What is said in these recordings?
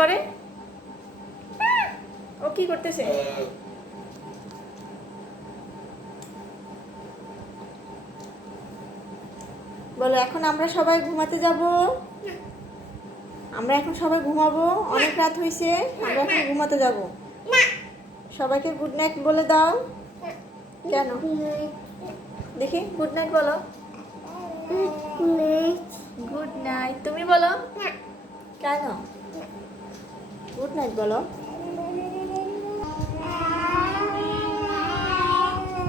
করে? ও কি করতেছে? বলো এখন আমরা সবাই ঘুমাতে যাব? আমরা এখন সবাই ঘুমাবো? অনেক রাত হয়েছে আমরা এখন ঘুমাতে যাব। সবাইকে গুড নাইট বলে দাও। কেন? দেখি গুড নাইট বলো। গুড নাইট তুমি বলো। কেন? গুড নাইট বলো।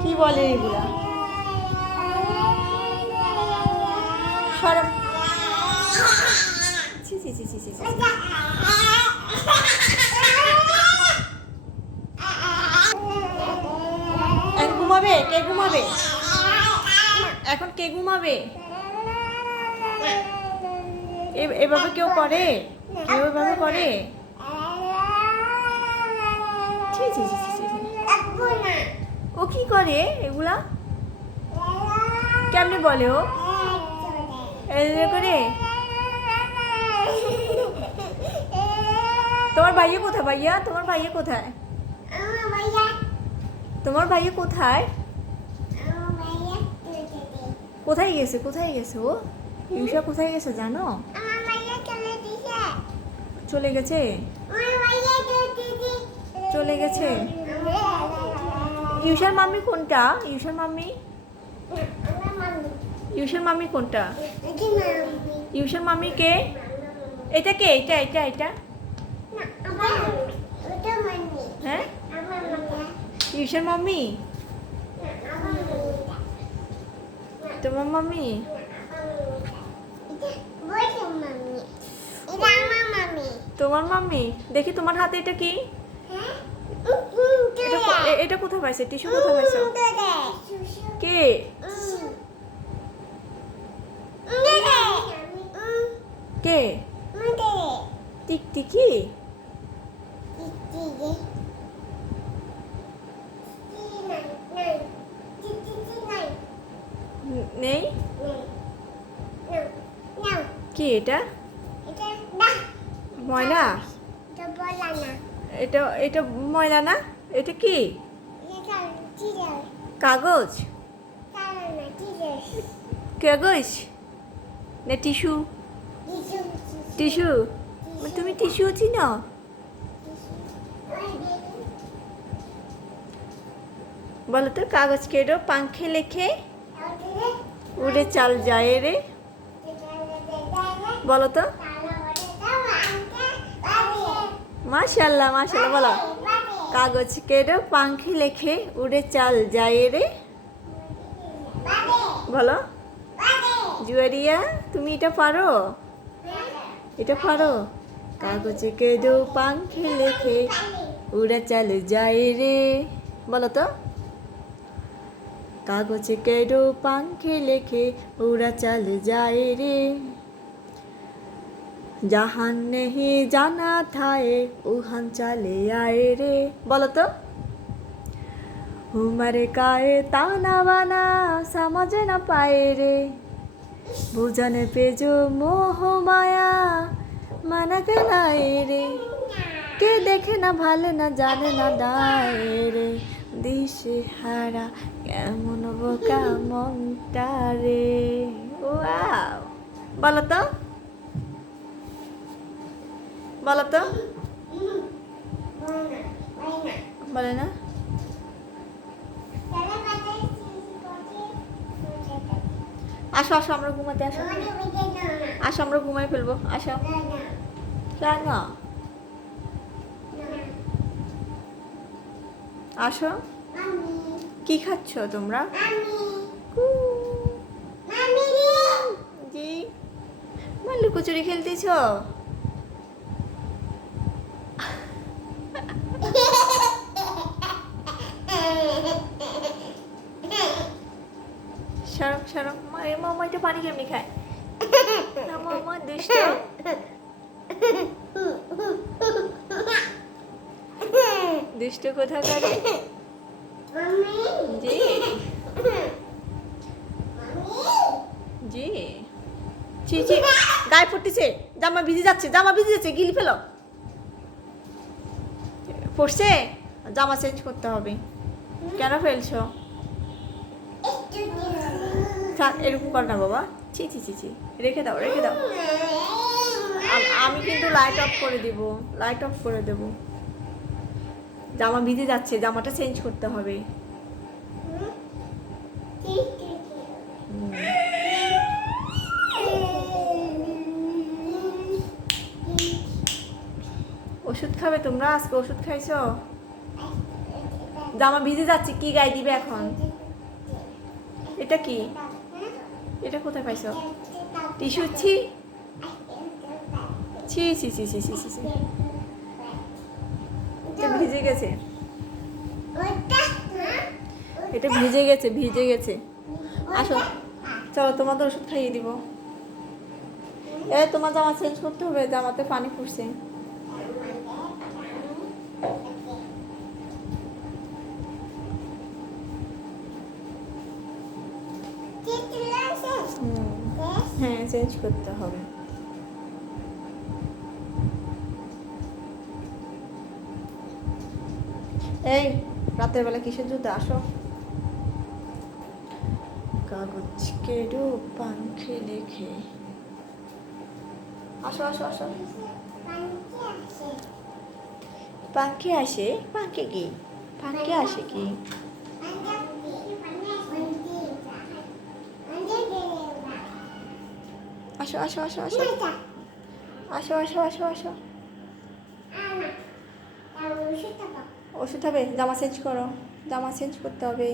কি বলে এগুলা। এখন ঘুমাবে? কে ঘুমাবে? এখন কে ঘুমাবে? এভাবে কেউ করে? কেউ এভাবে করে। ও কি করে এগুলা? কেমনে বলে ও? করে। তোমার ভাইয়া কোথায় ভাইয়া? তোমার ভাইয়া কোথায়? তোমার ভাইয়া কোথায়? কোথায় গেছে? কোথায় গেছে ও? ইউসা কোথায় গেছে জানো? চলে গেছে? চলে গেছে? ইউসার মাম্মি কোনটা? ইউসার মাম্মি? ইউসার মাম্মি কোনটা? ইউসার মাম্মি কে? এটা কে? এটা এটা এটা? হ্যাঁ? ইউসার মাম্মি? তোমার মাম্মি? তোমার মাম্মি? দেখি তোমার হাতে এটা কি? এটা কোথায় পাইছে? টিস্যু কোথায় পাইছো? কে? কে? টিকটিকি? নেই? কি এটা? ময়লা এটা এটা ময়লা না? এটা কি? কাগজ? কাগজ? না টিস্যু? টিস্যু? তুমি টিস্যু চিনো? বলো তো, কাগজ কেডো? পাংখে লেখে? উড়ে চাল যায় রে? বলো তো। মাশাল্লাহ মাশাল্লাহ বলো। কাগজ কেডো পাংখে লেখে, উড়ে চাল যায় রে। বলো। জুয়ারিয়া, তুমি এটা পারো? এটা পারো। কাগজে কেডো পাংখে লেখে, উড়ে চাল যায় রে। বলো তো। কাগজে কেডো পাংখে লেখে, উড়া চাল যায় রে। জাহান নেহি জানা থায়ে, উহান চালে আয় রে। বলো তো। হুমারে কায়ে তানা বানা সমাজে না পায়ে রে। বুঝানে পেজো মোহ মায়া, মানা কেনায় রে। কে দেখে না ভালো না জানে না দায় রে। দিশে হারা কেমন বোকা মনটা রে। ওয়াও। বলো তো। বলো তো বলে না আসো আসো আমরা ঘুমাতে আসো। আসো আমরা ঘুমাই ফেলব। আসো কেন আসো কি খাচ্ছ তোমরা। জি। মা লুকোচুরি খেলতেছ? সরম সরম মা এ মামা এটা পানি কেমনি খায়? না মামা দুষ্ট দুষ্ট কোথা করে জি। জি। ছি ছি। গায়ে ফুটতেছে জামা ভিজে যাচ্ছে জামা ভিজে যাচ্ছে গিলি ফেলো। পড়ছে? জামা চেঞ্জ করতে হবে। কেন ফেলছো? থাক এরকম কর না বাবা। ছি ছি ছি ছি। রেখে দাও রেখে দাও। আমি কিন্তু লাইট অফ করে দিব লাইট অফ করে দেব। জামা ভিজে যাচ্ছে, জামাটা চেঞ্জ করতে হবে। ওষুধ খাবে তোমরা? আজকে ওষুধ খাইছো? জামা ভিজে যাচ্ছে, কি গায়ে দিবে এখন? এটা কি? এটা কোথায় পাইছো? টিসু ছি। ছি ছি ছি ছি ছি ছি ভিজে গেছে। এটা ভিজে গেছে ভিজে গেছে। আসো। চলো, তোমাদের ওষুধ খাইয়ে দিব। এ, তোমার জামা চেঞ্জ করতে হবে, জামাতে পানি পড়ছে। চেঞ্জ করতে হবে। এই, রাতের বেলা কিসের যুদ্ধ? আসো। কাগজ কেডো পাখে লেখে আসো আসো আসো। পাখি আসে? পাখি কি? পাখি আসে কি? আসো আসো আসো আসো। আসো আসো আসো আসো। ওষুধ হবে জামা চেঞ্জ করো। জামা চেঞ্জ করতে হবে।